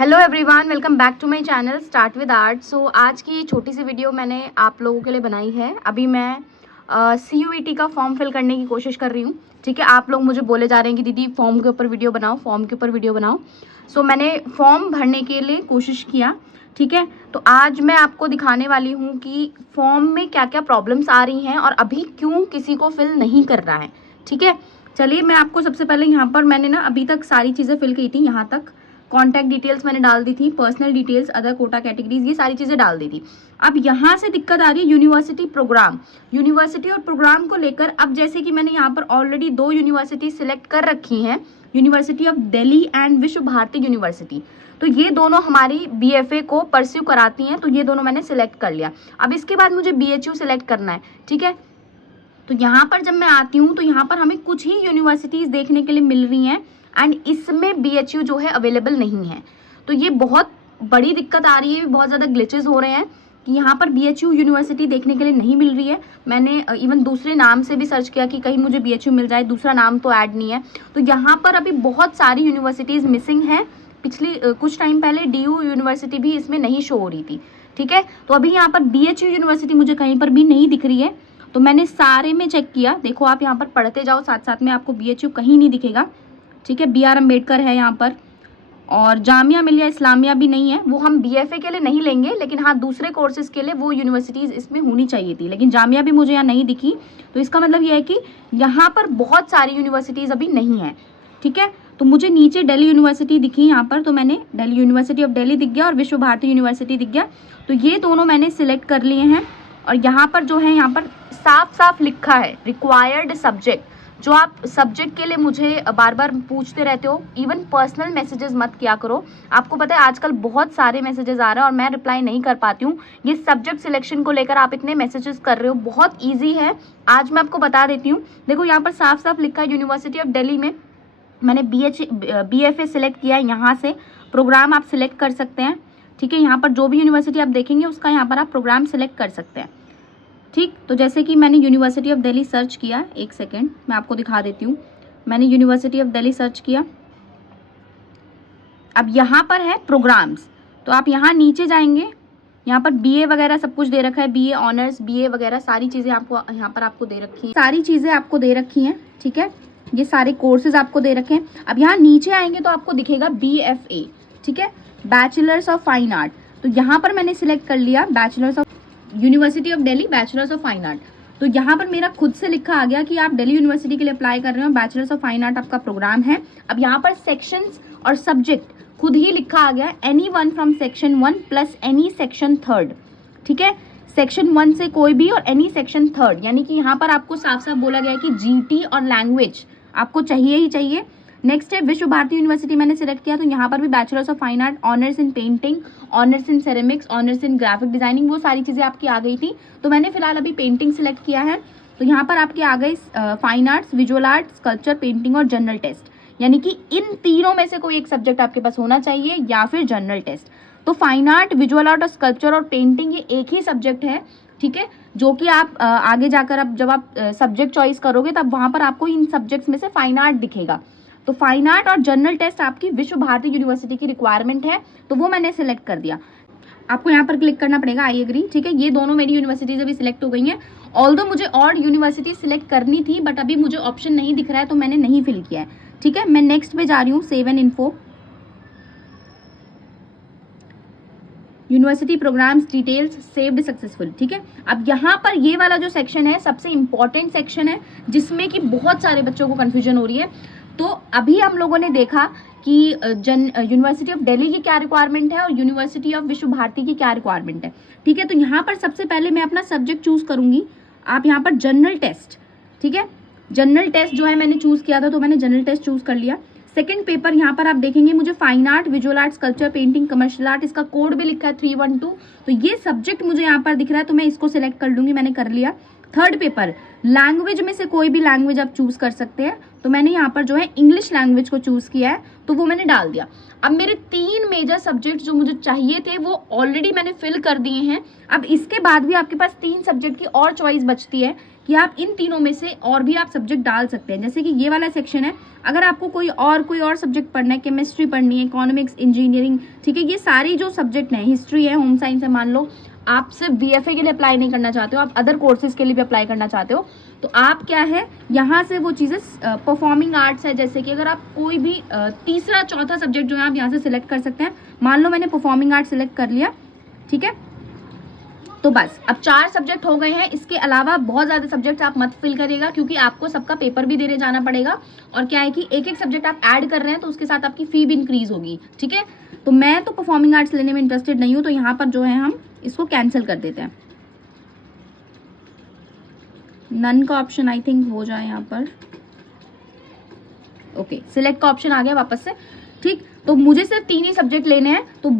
Hello everyone, welcome back to my channel start with art. So आज की छोटी सी video मैंने आप लोगों के लिए बनाई है। अभी मैं CUET का फॉर्म फिल करने की कोशिश कर रही हूँ। ठीक है, आप लोग मुझे बोले जा रहे हैं कि दीदी फॉर्म के ऊपर वीडियो बनाओ, फॉर्म के ऊपर वीडियो बनाओ। सो मैंने फॉर्म भरने के लिए कोशिश किया। ठीक है, तो आज मैं आपको दिखाने वाली हूँ कि फॉर्म में क्या क्या प्रॉब्लम्स आ रही हैं और अभी क्यों किसी को फिल नहीं कर रहा है। ठीक है, चलिए मैं आपको सबसे पहले यहाँ पर मैंने ना अभी तक सारी चीज़ें फिल की थी। यहाँ तक कॉन्टैक्ट डिटेल्स मैंने डाल दी थी, personal details, other quota categories, ये सारी चीज़ें डाल दी थी। अब यहाँ से दिक्कत आ रही है यूनिवर्सिटी प्रोग्राम। यूनिवर्सिटी और प्रोग्राम को लेकर अब जैसे कि मैंने यहाँ पर ऑलरेडी 2 यूनिवर्सिटी सिलेक्ट कर रखी हैं, यूनिवर्सिटी ऑफ दिल्ली एंड विश्व भारती यूनिवर्सिटी। तो ये दोनों हमारी BFA को परस्यू कराती हैं, तो ये दोनों मैंने सिलेक्ट कर लिया। अब इसके बाद मुझे BHU सिलेक्ट करना है। ठीक है, तो यहाँ पर जब मैं आती हूँ तो यहाँ पर हमें कुछ ही यूनिवर्सिटीज़ देखने के लिए मिल रही हैं एंड इसमें BHU जो है अवेलेबल नहीं है। तो ये बहुत बड़ी दिक्कत आ रही है, बहुत ज़्यादा ग्लिचेस हो रहे हैं कि यहाँ पर BHU यूनिवर्सिटी देखने के लिए नहीं मिल रही है। मैंने इवन दूसरे नाम से भी सर्च किया कि कहीं मुझे BHU मिल जाए, दूसरा नाम तो ऐड नहीं है। तो यहाँ पर अभी बहुत सारी यूनिवर्सिटीज़ मिसिंग हैं। पिछली कुछ टाइम पहले DU यूनिवर्सिटी भी इसमें नहीं शो हो रही थी। ठीक है, तो अभी यहाँ पर BHU यूनिवर्सिटी मुझे कहीं पर भी नहीं दिख रही है। तो मैंने सारे में चेक किया, देखो आप यहाँ पर पढ़ते जाओ, साथ साथ में आपको BHU कहीं नहीं दिखेगा। ठीक है, BR अम्बेडकर है यहाँ पर, और जामिया मिलिया इस्लामिया भी नहीं है। वो हम BFA के लिए नहीं लेंगे, लेकिन हाँ दूसरे कोर्सेज के लिए वो यूनिवर्सिटीज़ इसमें होनी चाहिए थी, लेकिन जामिया भी मुझे यहाँ नहीं दिखी। तो इसका मतलब ये है कि यहाँ पर बहुत सारी यूनिवर्सिटीज़ अभी नहीं है। ठीक है, तो मुझे नीचे दिल्ली यूनिवर्सिटी दिखी यहाँ पर, तो मैंने दिल्ली यूनिवर्सिटी ऑफ दिल्ली दिख गया और विश्व भारती यूनिवर्सिटी दिख गया। तो ये दोनों मैंने सिलेक्ट कर लिए हैं। और यहाँ पर जो है, यहाँ पर साफ साफ लिखा है रिक्वायर्ड सब्जेक्ट। जो आप सब्जेक्ट के लिए मुझे बार बार पूछते रहते हो, इवन पर्सनल मैसेजेस मत किया करो। आपको पता है आजकल बहुत सारे मैसेजेस आ रहे हैं और मैं रिप्लाई नहीं कर पाती हूँ। ये सब्जेक्ट सिलेक्शन को लेकर आप इतने मैसेजेस कर रहे हो, बहुत ईजी है, आज मैं आपको बता देती हूँ। देखो यहाँ पर साफ साफ लिखा है यूनिवर्सिटी ऑफ दिल्ली में मैंने BFA सिलेक्ट किया है। यहाँ से प्रोग्राम आप सिलेक्ट कर सकते हैं। ठीक है, यहाँ पर जो भी यूनिवर्सिटी आप देखेंगे उसका यहाँ पर आप प्रोग्राम सिलेक्ट कर सकते हैं। ठीक, तो जैसे कि मैंने यूनिवर्सिटी ऑफ दिल्ली सर्च किया, एक सेकेंड मैं आपको दिखा देती हूँ। मैंने यूनिवर्सिटी ऑफ दिल्ली सर्च किया, अब यहाँ पर है प्रोग्राम्स। तो आप यहाँ नीचे जाएंगे, यहाँ पर BA वगैरह सब कुछ दे रखा है, BA ऑनर्स, BA वगैरह सारी चीज़ें आपको यहाँ पर आपको दे रखी हैं, सारी चीज़ें आपको दे रखी हैं। ठीक है, ये सारे कोर्सेज आपको दे रखे हैं। अब यहाँ नीचे आएंगे तो आपको दिखेगा BFA। ठीक है, बैचलर्स ऑफ फाइन आर्ट। तो यहाँ पर मैंने सिलेक्ट कर लिया bachelors of university of Delhi, bachelors of fine art. तो यहाँ पर मेरा खुद से लिखा आ गया कि आप दिल्ली यूनिवर्सिटी के लिए अप्लाई कर रहे हो, बैचलर्स ऑफ फाइन आर्ट आपका प्रोग्राम है। अब यहाँ पर सेक्शंस और सब्जेक्ट खुद ही लिखा आ गया, any one from section 1 plus any section 3rd। ठीक है, सेक्शन 1 से कोई भी और एनी सेक्शन 3rd, यानी कि यहाँ पर आपको साफ साफ बोला गया है कि GT और लैंग्वेज आपको चाहिए ही चाहिए। नेक्स्ट है विश्व भारती यूनिवर्सिटी मैंने सिलेक्ट किया, तो यहाँ पर भी bachelors of fine art, honours in painting, honours in ceramics, honours in graphic designing, वो सारी चीज़ें आपकी आ गई थी। तो मैंने फिलहाल अभी पेंटिंग सिलेक्ट किया है। तो यहाँ पर आपके आ गई fine arts, visual arts, sculpture, painting और जनरल टेस्ट, यानी कि इन तीनों में से कोई एक सब्जेक्ट आपके पास होना चाहिए या फिर जनरल टेस्ट। तो फाइन आर्ट, विजुअल आर्ट और स्कल्पचर और पेंटिंग ये एक ही सब्जेक्ट है। ठीक है, जो कि आप आगे जाकर अब जब आप सब्जेक्ट चॉइस करोगे तब वहाँ पर आपको इन सब्जेक्ट्स में से फाइन आर्ट दिखेगा। तो फाइन आर्ट और जनरल टेस्ट आपकी विश्व भारती यूनिवर्सिटी की रिक्वायरमेंट है, तो वो मैंने सिलेक्ट कर दिया। आपको यहाँ पर क्लिक करना पड़ेगा आई एग्री। ठीक है, ये दोनों मेरी यूनिवर्सिटीज अभी सिलेक्ट हो गई हैं। ऑल्दो मुझे और यूनिवर्सिटी सिलेक्ट करनी थी, बट अभी मुझे ऑप्शन नहीं दिख रहा है तो मैंने नहीं फिल किया है। ठीक है, मैं नेक्स्ट पे जा रही हूँ, save and info, university programmes details saved successful. ठीक है, अब यहाँ पर ये वाला जो सेक्शन है सबसे इंपॉर्टेंट सेक्शन है, जिसमें कि बहुत सारे बच्चों को कन्फ्यूजन हो रही है। तो अभी हम लोगों ने देखा कि यूनिवर्सिटी ऑफ दिल्ली की क्या रिक्वायरमेंट है और यूनिवर्सिटी ऑफ विश्व भारती की क्या रिक्वायरमेंट है। ठीक है, तो यहाँ पर सबसे पहले मैं अपना सब्जेक्ट चूज करूंगी। आप यहाँ पर जनरल टेस्ट, ठीक है, जनरल टेस्ट जो है मैंने चूज किया था, तो मैंने जनरल टेस्ट चूज कर लिया। सेकंड पेपर यहाँ पर आप देखेंगे मुझे fine art, visual art, sculpture, painting, commercial art, इसका कोड भी लिखा है 312। तो ये सब्जेक्ट मुझे यहाँ पर दिख रहा है, तो मैं इसको सिलेक्ट कर लूंगी, मैंने कर लिया। थर्ड पेपर लैंग्वेज में से कोई भी लैंग्वेज आप चूज कर सकते हैं, तो मैंने यहाँ पर जो है इंग्लिश लैंग्वेज को चूज किया है, तो वो मैंने डाल दिया। अब मेरे 3 मेजर सब्जेक्ट जो मुझे चाहिए थे वो ऑलरेडी मैंने फिल कर दिए हैं। अब इसके बाद भी आपके पास 3 सब्जेक्ट की और चॉइस बचती है कि आप इन तीनों में से और भी आप सब्जेक्ट डाल सकते हैं। जैसे कि ये वाला सेक्शन है, अगर आपको कोई और सब्जेक्ट पढ़ना है, केमिस्ट्री पढ़नी है, इकोनॉमिक्स, इंजीनियरिंग, ठीक है, ये सारी जो सब्जेक्ट हैं, हिस्ट्री है, होम साइंस है, मान लो आप सिर्फ बीएफए के लिए अप्लाई नहीं करना चाहते हो, आप अदर कोर्सेज के लिए भी अप्लाई करना चाहते हो, तो आप क्या है यहाँ से वो चीज़ें, परफॉर्मिंग आर्ट्स है, जैसे कि अगर आप कोई भी तीसरा चौथा सब्जेक्ट जो है आप यहाँ से सिलेक्ट कर सकते हैं। मान लो मैंने परफॉर्मिंग आर्ट्स सिलेक्ट कर लिया, ठीक है, तो बस अब 4 सब्जेक्ट हो गए हैं। इसके अलावा बहुत ज़्यादा सब्जेक्ट्स आप मत फिल करिएगा, क्योंकि आपको सबका पेपर भी देने जाना पड़ेगा, और क्या है कि एक एक सब्जेक्ट आप ऐड कर रहे हैं तो उसके साथ आपकी फ़ी भी इंक्रीज होगी, ठीक है। तो मैं तो परफॉर्मिंग आर्ट्स लेने में इंटरेस्टेड नहीं हूँ, तो यहाँ पर जो है हम इसको कैंसिल कर देते हैं। नन का ऑप्शन आई थिंक हो जाए यहाँ पर, ओके, सिलेक्ट का ऑप्शन आ गया वापस से, ठीक। तो मुझे सिर्फ 3 ही सब्जेक्ट लेने हैं। तो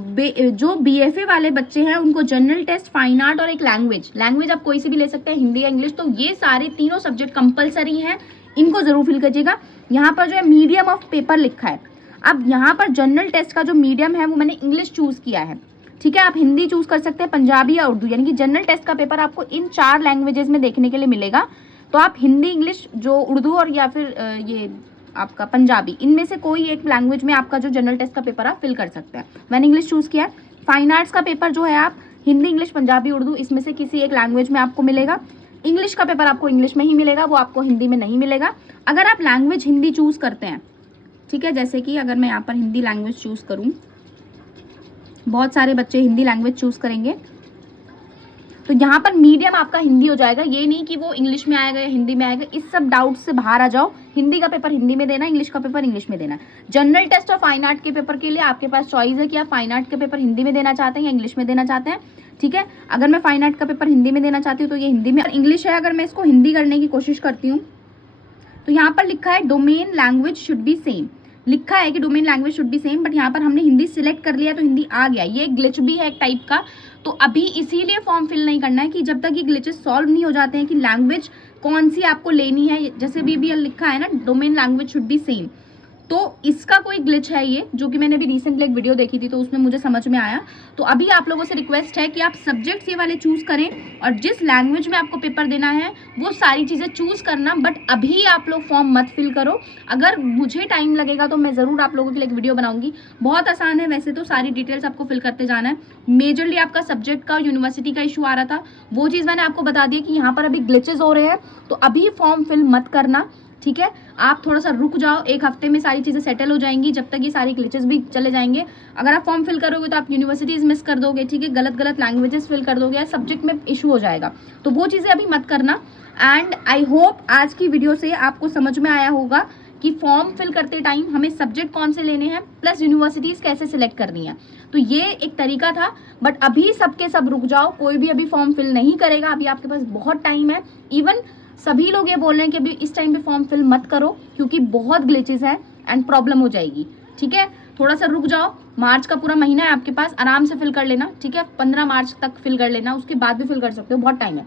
जो बीएफए वाले बच्चे हैं उनको जनरल टेस्ट, फाइन आर्ट और एक लैंग्वेज आप कोई से भी ले सकते हैं, हिंदी या इंग्लिश, तो ये सारे तीनों सब्जेक्ट कंपलसरी हैं, इनको जरूर फिल करिएगा। यहाँ पर जो है मीडियम ऑफ पेपर लिखा है, अब यहाँ पर जनरल टेस्ट का जो मीडियम है वो मैंने इंग्लिश चूज किया है, ठीक है। आप हिंदी चूज कर सकते हैं, पंजाबी या उर्दू, यानी कि जनरल टेस्ट का पेपर आपको इन 4 लैंग्वेजेस में देखने के लिए मिलेगा। तो आप हिंदी, इंग्लिश, जो उर्दू और या फिर ये आपका पंजाबी, इनमें से कोई एक लैंग्वेज में आपका जो जनरल टेस्ट का पेपर आप फिल कर सकते हैं। मैंने इंग्लिश चूज किया है। फाइन आर्ट्स का पेपर जो है आप हिंदी, इंग्लिश, पंजाबी, उर्दू, इसमें से किसी एक लैंग्वेज में आपको मिलेगा। इंग्लिश का पेपर आपको इंग्लिश में ही मिलेगा, वो आपको हिंदी में नहीं मिलेगा। अगर आप लैंग्वेज हिंदी चूज करते हैं, ठीक है, जैसे कि अगर मैं यहाँ पर हिंदी लैंग्वेज चूज करूँ, बहुत सारे बच्चे हिंदी लैंग्वेज चूज करेंगे, तो यहाँ पर मीडियम आपका हिंदी हो जाएगा। ये नहीं कि वो इंग्लिश में आएगा या हिंदी में आएगा, इस सब डाउट से बाहर आ जाओ। हिंदी का पेपर हिंदी में देना, इंग्लिश का पेपर इंग्लिश में देना। जनरल टेस्ट और फाइन आर्ट के पेपर के लिए आपके पास चॉइस है कि आप फाइन आर्ट के पेपर हिंदी में देना चाहते हैं या इंग्लिश में देना चाहते हैं, ठीक है। अगर मैं फाइन आर्ट का पेपर हिंदी में देना चाहती हूँ तो ये हिंदी में, और इंग्लिश है अगर मैं इसको हिंदी करने की कोशिश करती हूँ, तो यहाँ पर लिखा है domain language should be same, लिखा है कि domain language should be same, but यहाँ पर हमने हिंदी सिलेक्ट कर लिया तो हिंदी आ गया। ये ग्लिच भी है एक टाइप का, तो अभी इसीलिए फॉर्म फिल नहीं करना है कि जब तक ये ग्लिचेस सॉल्व नहीं हो जाते हैं कि लैंग्वेज कौन सी आपको लेनी है। जैसे BBL लिखा है ना, domain language should be same, तो इसका कोई ग्लिच है ये, जो कि मैंने अभी रिसेंटली एक वीडियो देखी थी तो उसमें मुझे समझ में आया। तो अभी आप लोगों से रिक्वेस्ट है कि आप सब्जेक्ट्स ये वाले चूज करें, और जिस लैंग्वेज में आपको पेपर देना है वो सारी चीज़ें चूज करना, बट अभी आप लोग फॉर्म मत फिल करो। अगर मुझे टाइम लगेगा तो मैं ज़रूर आप लोगों के लिए एक वीडियो बनाऊंगी। बहुत आसान है वैसे तो, सारी डिटेल्स आपको फिल करते जाना है। मेजरली आपका सब्जेक्ट का, यूनिवर्सिटी का इशू आ रहा था, वो चीज़ मैंने आपको बता दी कि यहाँ पर अभी ग्लिचेज हो रहे हैं, तो अभी फॉर्म फिल मत करना, ठीक है। आप थोड़ा सा रुक जाओ, 1 हफ्ते में सारी चीज़ें सेटल हो जाएंगी, जब तक ये सारी ग्लिचेस भी चले जाएंगे। अगर आप फॉर्म फिल करोगे तो आप यूनिवर्सिटीज़ मिस कर दोगे, ठीक है, गलत लैंग्वेजेस फिल कर दोगे, सब्जेक्ट में इशू हो जाएगा, तो वो चीज़ें अभी मत करना। एंड आई होप आज की वीडियो से आपको समझ में आया होगा कि फॉर्म फिल करते टाइम हमें सब्जेक्ट कौन से लेने हैं, प्लस यूनिवर्सिटीज़ कैसे सिलेक्ट करनी है। तो ये एक तरीका था, बट अभी सबके सब रुक जाओ, कोई भी अभी फॉर्म फिल नहीं करेगा, अभी आपके पास बहुत टाइम है। इवन सभी लोग ये बोल रहे हैं कि अभी इस टाइम पे फॉर्म फिल मत करो, क्योंकि बहुत ग्लिचेस है एंड प्रॉब्लम हो जाएगी, ठीक है। थोड़ा सा रुक जाओ, मार्च का पूरा महीना है आपके पास, आराम से फिल कर लेना, ठीक है। 15 मार्च तक फिल कर लेना, उसके बाद भी फिल कर सकते हो, बहुत टाइम है।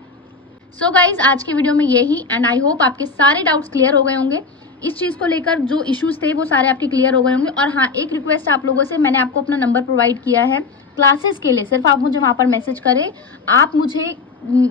सो गाइज, आज की वीडियो में यही, एंड आई होप आपके सारे डाउट्स क्लियर हो गए होंगे। इस चीज़ को लेकर जो इश्यूज थे वो सारे आपके क्लियर हो गए होंगे। और हाँ, एक रिक्वेस्ट आप लोगों से, मैंने आपको अपना नंबर प्रोवाइड किया है क्लासेस के लिए, सिर्फ आप मुझे वहाँ पर मैसेज करें। आप मुझे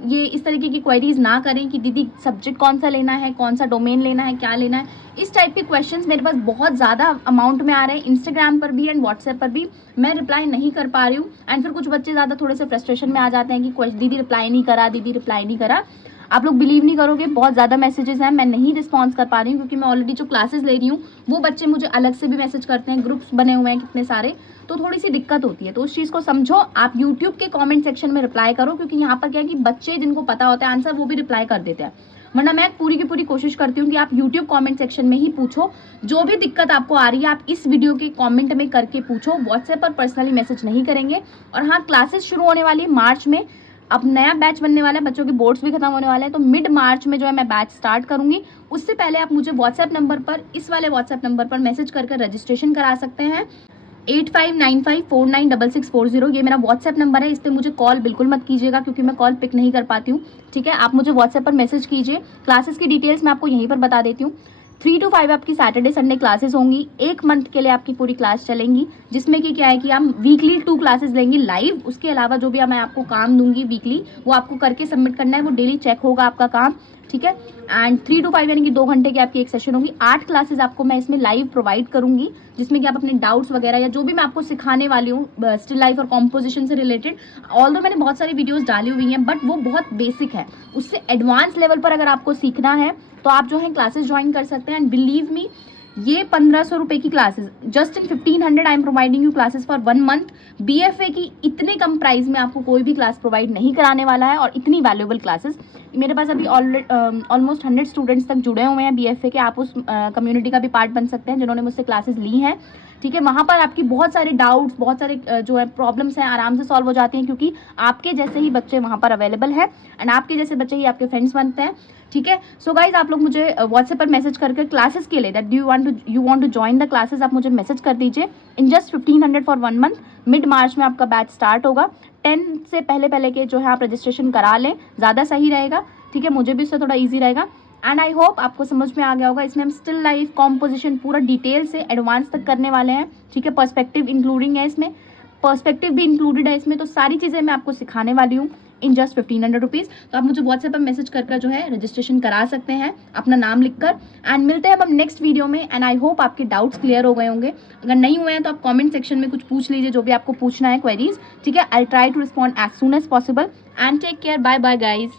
ये इस तरीके की क्वेरीज ना करें कि दीदी सब्जेक्ट कौन सा लेना है, कौन सा डोमेन लेना है, क्या लेना है। इस टाइप के क्वेश्चंस मेरे पास बहुत ज़्यादा अमाउंट में आ रहे हैं, इंस्टाग्राम पर भी एंड व्हाट्सएप पर भी। मैं रिप्लाई नहीं कर पा रही हूँ, एंड फिर कुछ बच्चे ज़्यादा थोड़े से फ्रस्ट्रेशन में आ जाते हैं कि दीदी रिप्लाई नहीं करा, दीदी रिप्लाई नहीं करा। आप लोग बिलीव नहीं करोगे, बहुत ज़्यादा मैसेजेस हैं, मैं नहीं रिस्पॉन्स कर पा रही हूँ, क्योंकि मैं ऑलरेडी जो क्लासेस ले रही हूँ वो बच्चे मुझे अलग से भी मैसेज करते हैं, ग्रुप्स बने हुए हैं कितने सारे, तो थोड़ी सी दिक्कत होती है। तो उस चीज़ को समझो, आप यूट्यूब के कमेंट सेक्शन में रिप्लाई करो, क्योंकि यहाँ पर क्या है कि बच्चे जिनको पता होता है आंसर वो भी रिप्लाई कर देते हैं, वरना मैं पूरी की पूरी कोशिश करती हूँ कि आप यूट्यूब कमेंट सेक्शन में ही पूछो। जो भी दिक्कत आपको आ रही है आप इस वीडियो के कमेंट में करके पूछो, व्हाट्सएप पर पर्सनली मैसेज नहीं करेंगे। और हाँ, क्लासेस शुरू होने वाली मार्च में, अब नया बैच बनने वाला है, बच्चों के बोर्ड्स भी खत्म होने वाले हैं, तो मिड मार्च में जो है मैं बैच स्टार्ट करूंगी। उससे पहले आप मुझे व्हाट्सएप नंबर पर, इस वाले व्हाट्सएप नंबर पर मैसेज करके रजिस्ट्रेशन करा सकते हैं। 8595496640 ये मेरा व्हाट्सएप नंबर है। इस पर मुझे कॉल बिल्कुल मत कीजिएगा, क्योंकि मैं कॉल पिक नहीं कर पाती हूँ, ठीक है। आप मुझे व्हाट्सएप पर मैसेज कीजिए। क्लासेस की डिटेल्स मैं आपको यहीं पर बता देती हूँ, 3 to 5 आपकी सैटरडे संडे क्लासेस होंगी। 1 मंथ के लिए आपकी पूरी क्लास चलेंगी, जिसमें कि क्या है कि हम वीकली 2 क्लासेस लेंगे लाइव। उसके अलावा जो भी मैं आपको काम दूंगी वीकली, वो आपको करके सबमिट करना है, वो डेली चेक होगा आपका काम, ठीक है। एंड 3 to 5 यानी कि 2 घंटे की आपकी एक सेशन होगी। 8 क्लासेस आपको मैं इसमें लाइव प्रोवाइड करूंगी, जिसमें कि आप अपने डाउट्स वगैरह या जो भी मैं आपको सिखाने वाली हूँ स्टिल लाइफ और कॉम्पोजिशन से रिलेटेड, ऑल्दो मैंने बहुत सारी वीडियोस डाली हुई हैं बट वो बहुत बेसिक है। उससे एडवांस लेवल पर अगर आपको सीखना है तो आप जो है क्लासेस ज्वाइन कर सकते हैं। एंड बिलीव मी, ये 1500 रुपए की classes, just in 1500 I am providing you classes for 1 month. BFA की इतने कम प्राइस में आपको कोई भी क्लास प्रोवाइड नहीं कराने वाला है, और इतनी वैल्यूएबल क्लासेस। मेरे पास अभी ऑलमोस्ट 100 स्टूडेंट्स तक जुड़े हुए हैं BFA के। आप उस कम्युनिटी का भी पार्ट बन सकते हैं जिन्होंने मुझसे क्लासेस ली हैं, ठीक है। वहाँ पर आपकी बहुत सारे डाउट्स, बहुत सारे जो है प्रॉब्लम्स हैं, आराम से सॉल्व हो जाती हैं, क्योंकि आपके जैसे ही बच्चे वहाँ पर अवेलेबल है एंड आपके जैसे बच्चे ही आपके फ्रेंड्स बनते हैं, ठीक है। सो गाइज, आप लोग मुझे व्हाट्सएप पर मैसेज करके क्लासेस के लिए that you want to join the classes, आप मुझे मैसेज कर दीजिए in just 1500 for 1 month. Mid March में आपका बैच स्टार्ट होगा। 10 से पहले के जो है आप रजिस्ट्रेशन करा लें, ज़्यादा सही रहेगा, ठीक है। मुझे भी इससे थोड़ा ईजी रहेगा। एंड आई होप आपको समझ में आ गया होगा। इसमें हम स्टिल लाइफ, कॉम्पोजिशन पूरा डिटेल से एडवांस तक करने वाले हैं, ठीक है। पर्सपेक्टिव इंक्लूडिंग है इसमें, पर्सपेक्टिव भी इंक्लूडेड है इसमें। तो सारी चीज़ें मैं आपको सिखाने वाली हूँ इन जस्ट 1500 रुपीज़। तो आप मुझे व्हाट्सएप पर मैसेज कर जो है रजिस्ट्रेशन करा सकते हैं अपना नाम लिखकर। एंड मिलते हैं अब हम नेक्स्ट वीडियो में। एंड आई होप आपके डाउट्स क्लियर हो गए होंगे। अगर नहीं हुए हैं तो आप कमेंट सेक्शन में कुछ पूछ लीजिए, जो भी आपको पूछना है क्वेरीज, ठीक है। I try to respond as soon as possible. And take care, bye bye guys.